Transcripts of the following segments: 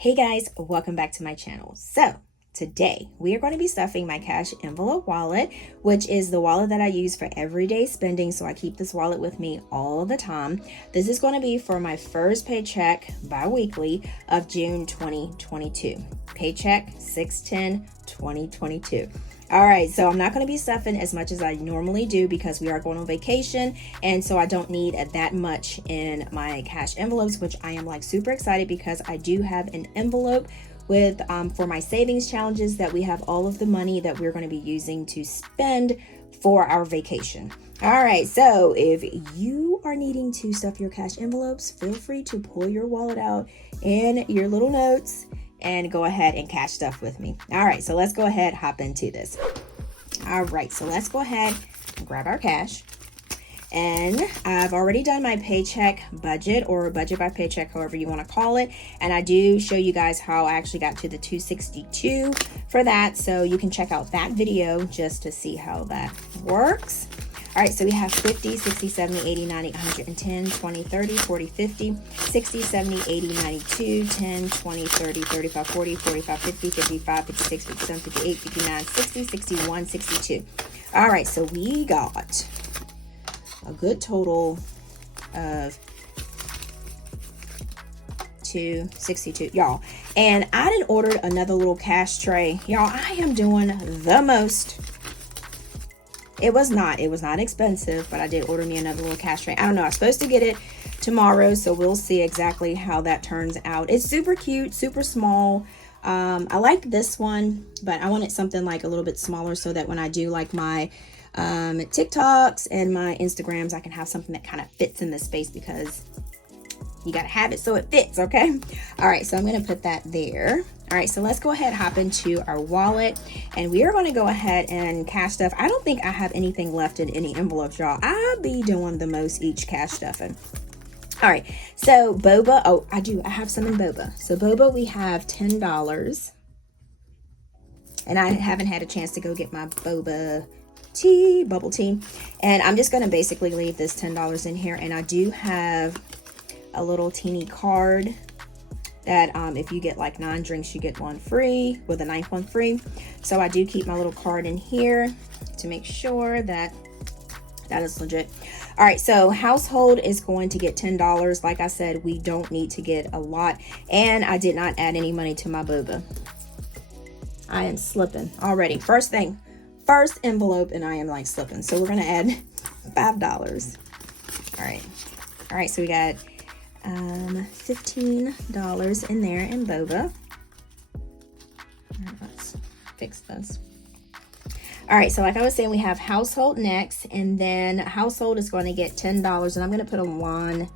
Hey guys, welcome back to my channel. So today we are going to be stuffing my cash envelope wallet, which is the wallet that I use for everyday spending. So I keep this wallet with me all the time. This is going to be for my first paycheck bi-weekly of June 2022. Paycheck 6/10/2022. All right, so I'm not going to be stuffing as much as I normally do because we are going on vacation, and so I don't need that much in my cash envelopes, which I am like super excited because I do have an envelope with for my savings challenges that we have all of the money that we're going to be using to spend for our vacation. All right, so if you are needing to stuff your cash envelopes, feel free to pull your wallet out and your little notes and go ahead and cash stuff with me. All right, so let's go ahead, hop into this. All right, so let's go ahead and grab our cash. And I've already done my paycheck budget, or budget by paycheck, however you want to call it. And I do show you guys how I actually got to the 262 for that. So you can check out that video just to see how that works. All right, so we have 50, 60, 70, 80, 90, 110, 20, 30, 40, 50, 60, 70, 80, 92, 10, 20, 30, 35, 40, 45, 50, 55, 56, 57, 58, 59, 60, 61, 62. All right, so we got a good total of 262, y'all. And I done ordered another little cash tray. Y'all, I am doing the most. It was not expensive, but I did order me another little cash tray. I don't know, I'm supposed to get it tomorrow, so we'll see exactly how that turns out. It's super cute, super small. I like this one, but I wanted something like a little bit smaller so that when I do like my TikToks and my Instagrams, I can have something that kind of fits in the space, because you got to have it so it fits, okay? All right, so I'm going to put that there. All right, so let's go ahead, hop into our wallet, and we are going to go ahead and cash stuff. I don't think I have anything left in any envelopes, y'all. I'll be doing the most each cash stuffing. All right, so boba. Oh, I have some in boba. So boba, we have $10. And I haven't had a chance to go get my boba tea, bubble tea. And I'm just going to basically leave this $10 in here. And I do have a little teeny card that if you get like 9 drinks, you get one free, with a 9th one free. So I do keep my little card in here to make sure that that is legit. All right, so household is going to get $10. Like I said, we don't need to get a lot. And I did not add any money to my boba. I am slipping already. First envelope, and I am like slipping. So we're going to add $5. All right, so we got $15 in there in boba. All right, let's fix this. All right, so like I was saying, we have household next, and then household is going to get $10, and I'm going to put a line.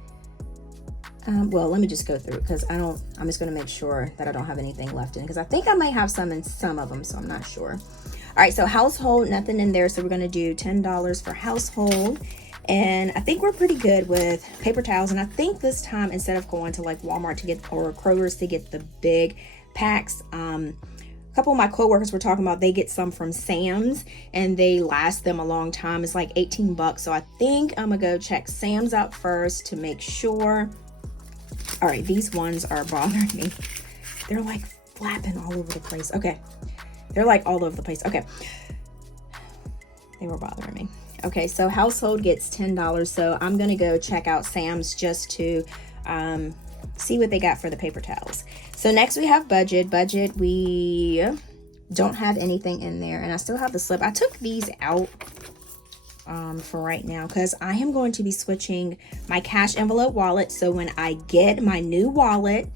Well, let me just go through it, because I'm just going to make sure that I don't have anything left in, because I think I might have some in some of them, so I'm not sure. All right, so household, nothing in there, so we're going to do $10 for household. And I think we're pretty good with paper towels. And I think this time, instead of going to like Walmart to get, or Kroger's to get the big packs, a couple of my coworkers were talking about they get some from Sam's and they last them a long time. It's like 18 bucks. So I think I'm gonna go check Sam's out first to make sure. All right, these ones are bothering me. They're like flapping all over the place. Okay, they're like all over the place. Okay, they were bothering me. Okay, so household gets $10. So I'm going to go check out Sam's just to see what they got for the paper towels. So next we have budget. Budget, we don't have anything in there. And I still have the slip. I took these out for right now because I am going to be switching my cash envelope wallet. So when I get my new wallet,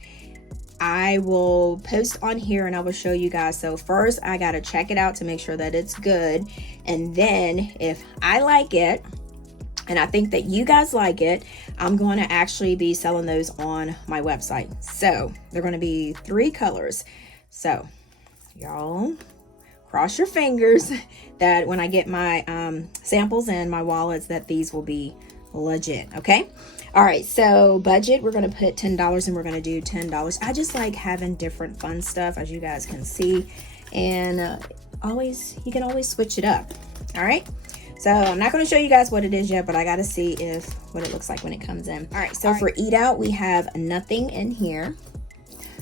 I will post on here and I will show you guys. So first I got to check it out to make sure that it's good. And then if I like it, and I think that you guys like it, I'm going to actually be selling those on my website. So they're going to be 3 colors. So y'all cross your fingers that when I get my samples and my wallets, that these will be legit. Okay. All right, so budget, we're going to put $10 and we're going to do $10. I just like having different fun stuff, as you guys can see, and you can always switch it up. All right, so I'm not going to show you guys what it is yet, but I got to see what it looks like when it comes in. All right, so for eat out, we have nothing in here.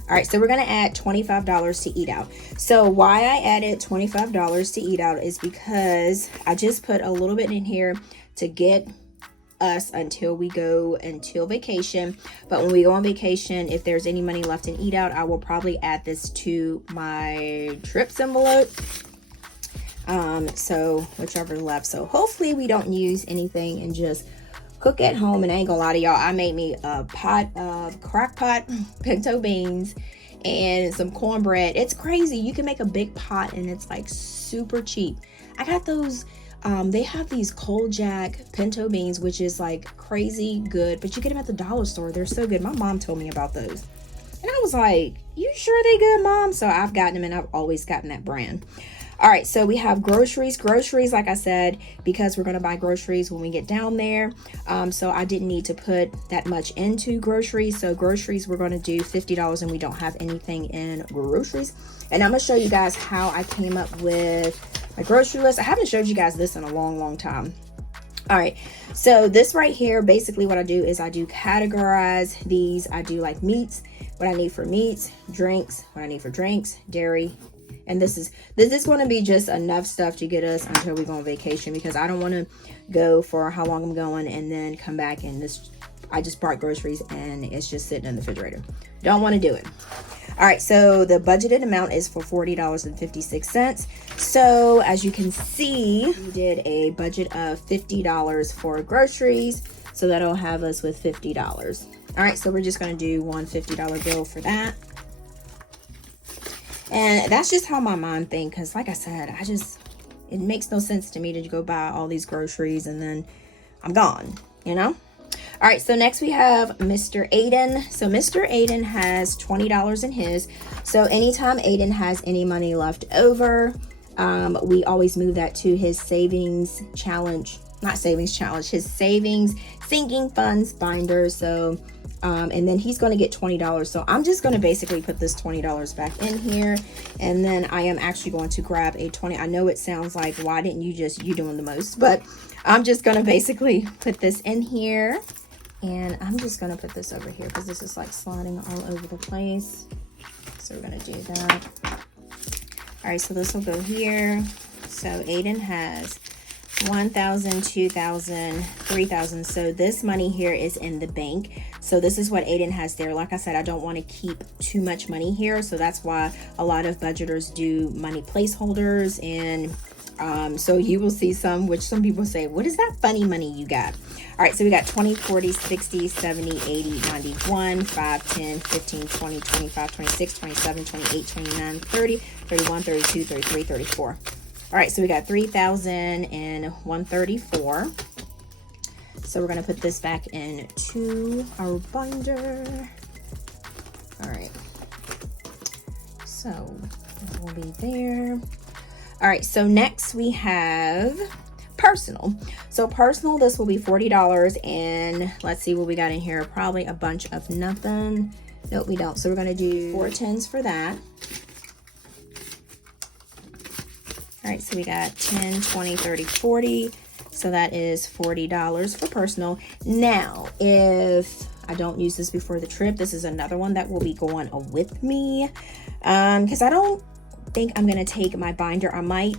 All right, so we're gonna add $25 to eat out. So why I added $25 to eat out is because I just put a little bit in here to get us until vacation. But when we go on vacation, if there's any money left in eat out, I will probably add this to my trips envelope. So whichever left. So hopefully we don't use anything and just cook at home. And I ain't gonna lie to y'all, I made me a pot of crock pot pinto beans and some cornbread. It's crazy. You can make a big pot and it's like super cheap. I got those they have these Cold Jack pinto beans, which is like crazy good, but you get them at the dollar store. They're so good. My mom told me about those and I was like, you sure they good, Mom? So I've gotten them and I've always gotten that brand. All right, so we have groceries, like I said, because we're going to buy groceries when we get down there. So I didn't need to put that much into groceries. So groceries, we're going to do $50 and we don't have anything in groceries. And I'm going to show you guys how I came up with my grocery list. I haven't showed you guys this in a long time. All right, so this right here, basically what I do is I do categorize these. I do like meats, what I need for meats, drinks, what I need for drinks, dairy. And this is going to be just enough stuff to get us until we go on vacation, because I don't want to go for how long I'm going and then come back and I just bought groceries and it's just sitting in the refrigerator. Don't want to do it. All right, so the budgeted amount is for $40.56. So as you can see, we did a budget of $50 for groceries. So that'll have us with $50. All right, so we're just going to do one $50 bill for that. And that's just how my mind thinks, because like I said, it makes no sense to me to go buy all these groceries and then I'm gone, you know? All right, so next we have Mr. Aiden. So Mr. Aiden has $20 in his. So anytime Aiden has any money left over, we always move that to his savings challenge, his savings sinking funds binder. So and then he's going to get $20. So I'm just going to basically put this $20 back in here. And then I am actually going to grab a 20. I know it sounds like, why didn't you doing the most? But I'm just going to basically put this in here. And I'm just going to put this over here because this is like sliding all over the place. So we're going to do that. All right, so this will go here. So Aiden has 1,000, 2,000, 3,000. So this money here is in the bank. So this is what Aiden has there. Like I said, I don't want to keep too much money here. So that's why a lot of budgeters do money placeholders. And so you will see some, which some people say, what is that funny money you got? All right, so we got 20, 40, 60, 70, 80, 91, 5, 10, 15, 20, 25, 26, 27, 28, 29, 30, 31, 32, 33, 34. All right, so we got 3,134. So we're going to put this back into our binder. All right. So that will be there. All right, so next we have personal. So personal, this will be $40. And let's see what we got in here. Probably a bunch of nothing. Nope, we don't. So we're going to do 4 tens for that. All right, so we got 10, 20, 30, 40. So that is $40 for personal. Now, if I don't use this before the trip, this is another one that will be going with me. Because I don't think I'm going to take my binder. I might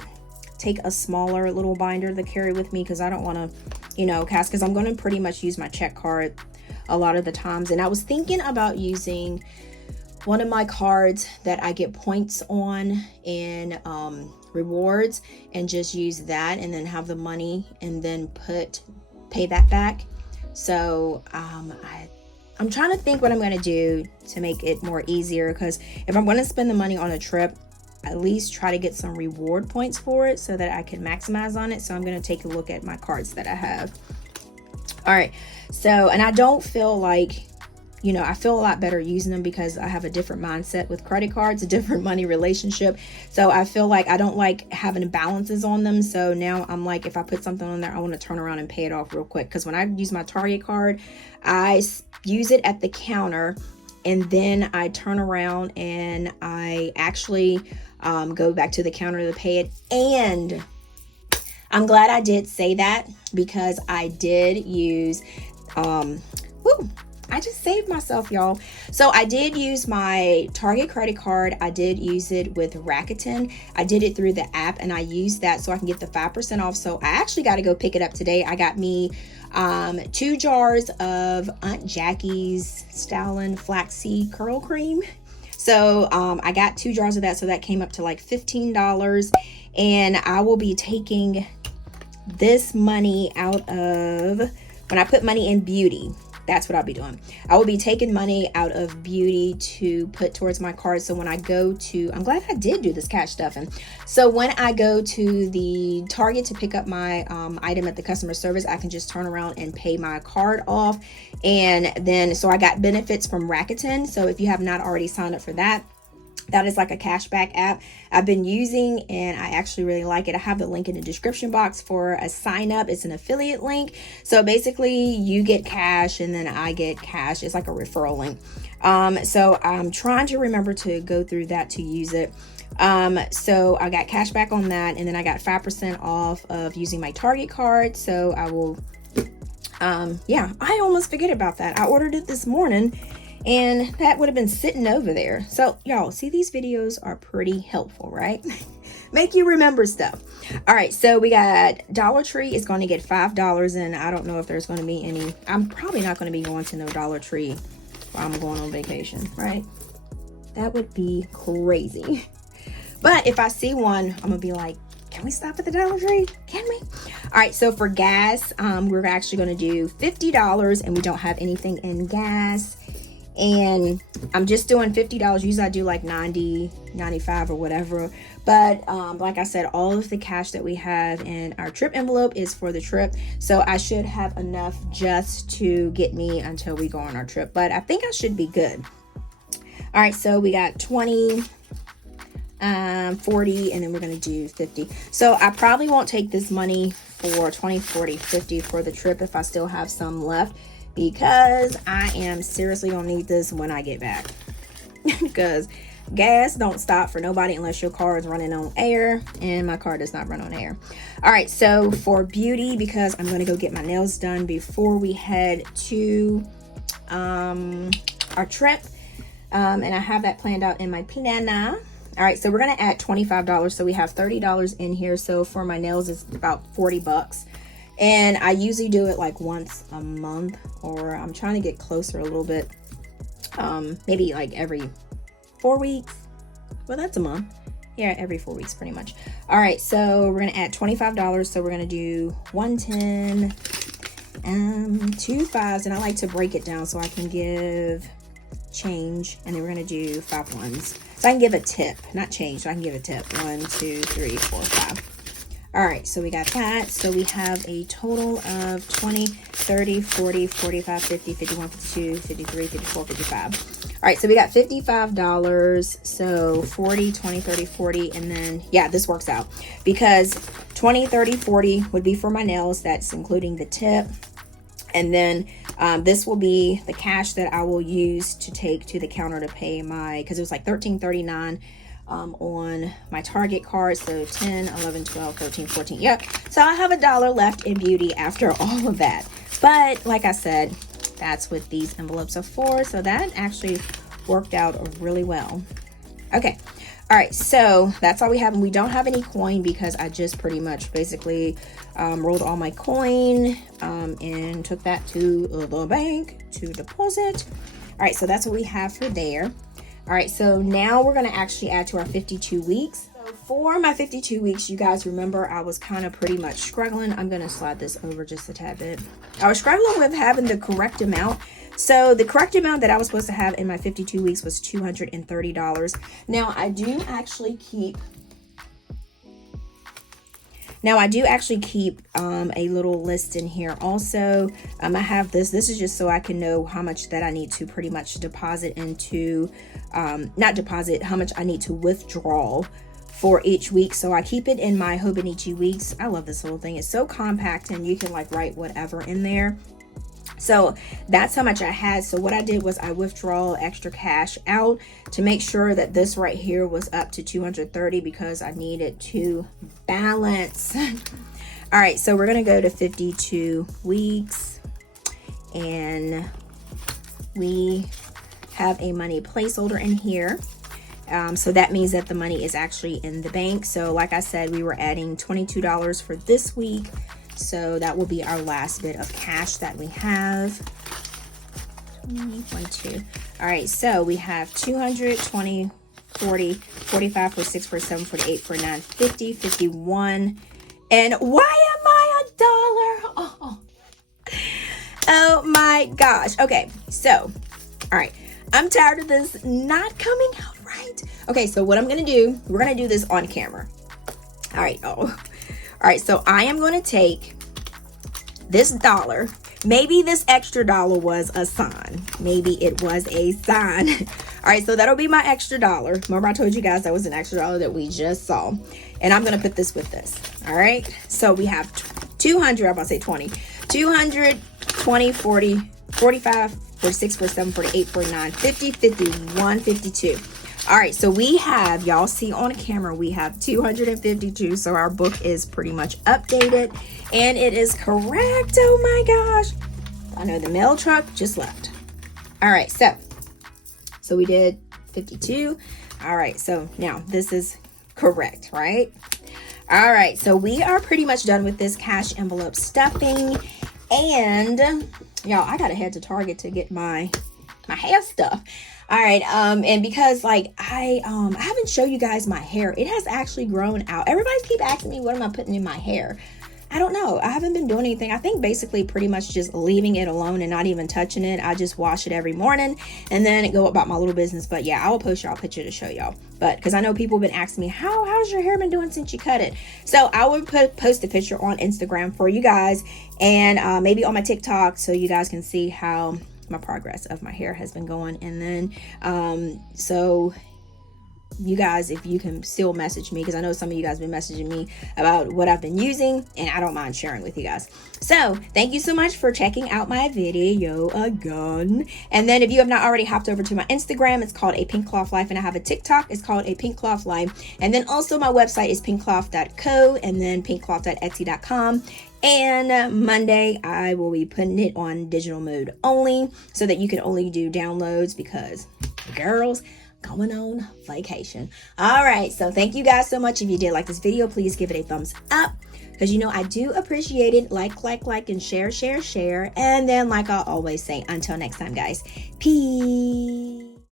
take a smaller little binder to carry with me because I don't want to, because I'm going to pretty much use my check card a lot of the times. And I was thinking about using one of my cards that I get points on in rewards and just use that and then have the money and then pay that back. So I'm trying to think what I'm going to do to make it more easier, because if I'm going to spend the money on a trip, at least try to get some reward points for it so that I can maximize on it. So I'm going to take a look at my cards that I have. All right, so, and I don't feel like, I feel a lot better using them because I have a different mindset with credit cards, a different money relationship. So I feel like I don't like having balances on them. So now I'm like, if I put something on there, I want to turn around and pay it off real quick. Because when I use my Target card, I use it at the counter and then I turn around and I actually go back to the counter to pay it. And I'm glad I did say that because I did use, I just saved myself, y'all. So I did use my Target credit card. I did use it with Rakuten. I did it through the app, and I used that so I can get the 5% off. So I actually got to go pick it up today. I got me 2 jars of Aunt Jackie's Stylin Flaxseed Curl Cream. So I got 2 jars of that. So that came up to like $15. And I will be taking this money out of, when I put money in beauty, that's what I'll be doing. I will be taking money out of beauty to put towards my card. So when I go to, I'm glad I did do this cash stuffing. So when I go to the Target to pick up my item at the customer service, I can just turn around and pay my card off. And then, so I got benefits from Rakuten. So if you have not already signed up for that, that is like a cashback app I've been using, and I actually really like it. I have the link in the description box for a sign up. It's an affiliate link. So basically you get cash and then I get cash. It's like a referral link. So I'm trying to remember to go through that to use it. So I got cash back on that, and then I got 5% off of using my Target card. So I will, yeah, I almost forget about that. I ordered it this morning, and that would have been sitting over there. So y'all see, these videos are pretty helpful, right? Make you remember stuff. All right, so we got Dollar Tree is going to get $5, and I don't know if there's going to be any. I'm probably not going to be going to no Dollar Tree while I'm going on vacation, right? That would be crazy. But if I see one, I'm gonna be like, can we stop at the Dollar Tree? Can we? All right, so for gas, we're actually going to do $50, and we don't have anything in gas. And I'm just doing $50. Usually I do like 90, 95 or whatever. But like I said, all of the cash that we have in our trip envelope is for the trip. So I should have enough just to get me until we go on our trip. But I think I should be good. All right, so we got 20, 40, and then we're going to do 50. So I probably won't take this money for 20, 40, 50 for the trip if I still have some left, because I am seriously gonna need this when I get back. Because gas don't stop for nobody unless your car is running on air, and my car does not run on air. All right, so for beauty, because I'm gonna go get my nails done before we head to our trip, and I have that planned out in my planner. All right, so we're gonna add $25, so we have $30 in here. So for my nails, it's about $40. And I usually do it like once a month, or I'm trying to get closer a little bit. Maybe like every 4 weeks. Well, that's a month. Yeah, every 4 weeks pretty much. All right, so we're gonna add $25. So we're gonna do 110, 2 5s, and I like to break it down so I can give change, and then we're gonna do 5 1s. So I can give a tip, not change, so I can give a tip. 1, 2, 3, 4, 5. All right, so we got that. So we have a total of 20, 30, 40, 45, 50, 51, 52, 53, 54, 55. All right, so we got $55. So 40, 20, 30, 40, and then, yeah, this works out because 20, 30, 40 would be for my nails. That's including the tip. And then this will be the cash that I will use to take to the counter to pay my, because it was like $13.39 on my Target card. So 10, 11, 12, 13, 14. Yep. So I have $1 left in beauty after all of that. But like I said, that's what these envelopes are for. So that actually worked out really well. Okay. All right. So that's all we have. And we don't have any coin because I just pretty much basically rolled all my coin and took that to the bank to deposit. All right. So that's what we have for there. All right, so now we're going to actually add to our 52 weeks. So for my 52 weeks, you guys remember I was kind of pretty much struggling. I'm going to slide this over just a tad bit. I was struggling with having the correct amount. So the correct amount that I was supposed to have in my 52 weeks was $230. Now I do actually keep a little list in here also. I have this is just so I can know how much that I need to pretty much deposit into, not deposit, how much I need to withdraw for each week. So I keep it in my Hobonichi weeks. I love this little thing. It's so compact and you can like write whatever in there. So that's how much I had. So what I did was I withdraw extra cash out to make sure that this right here was up to 230 because I needed to balance. All right, so we're going to go to 52 weeks and we have a money placeholder in here. So that means that the money is actually in the bank. So like I said, we were adding $22 for this week. So that will be our last bit of cash that we have. 1, 2. All right, so we have 200, 20, 40, 45, 46, 47, 48, 49, 50, 51. And why am I $1? Oh my gosh. Okay, so, all right. I'm tired of this not coming out right. Okay, so what I'm going to do, we're going to do this on camera. All right. All right, so I am going to take this dollar. Maybe this extra dollar was a sign. Maybe it was a sign. All right, so that'll be my extra dollar. Remember I told you guys that was an extra dollar that we just saw. And I'm going to put this with this. All right, so we have 200, I'm about to say 20. 200, 20, 40, 45, 46, 47, 48, 49, 50, 51, 52. All right, so we have, y'all see on camera, we have 252. So our book is pretty much updated and it is correct. Oh my gosh. I know the mail truck just left. All right, so we did 52. All right, so now this is correct, right? All right, so we are pretty much done with this cash envelope stuffing. And y'all, I gotta head to Target to get my hair stuff. All right, and because like I haven't shown you guys my hair. It has actually grown out. Everybody keep asking me what am I putting in my hair. I don't know. I haven't been doing anything. I think basically pretty much just leaving it alone and not even touching it. I just wash it every morning and then go about my little business. But yeah, I will post y'all a picture to show y'all. But because I know people have been asking me, how's your hair been doing since you cut it? So I will post a picture on Instagram for you guys and maybe on my TikTok so you guys can see how my progress of my hair has been going. And then so you guys, if you can still message me, because I know some of you guys have been messaging me about what I've been using and I don't mind sharing with you guys. So thank you so much for checking out my video again. And then if you have not already hopped over to my Instagram, it's called A Pink Cloth Life, and I have a TikTok, it's called A Pink Cloth Life. And then also my website is pinkcloth.co and then pinkcloth.etsy.com. And Monday I will be putting it on digital mode only so that you can only do downloads because girls going on vacation. All right, so thank you guys so much. If you did like this video, please give it a thumbs up because you know I do appreciate it. Like and share. And then like I always say, until next time guys, peace.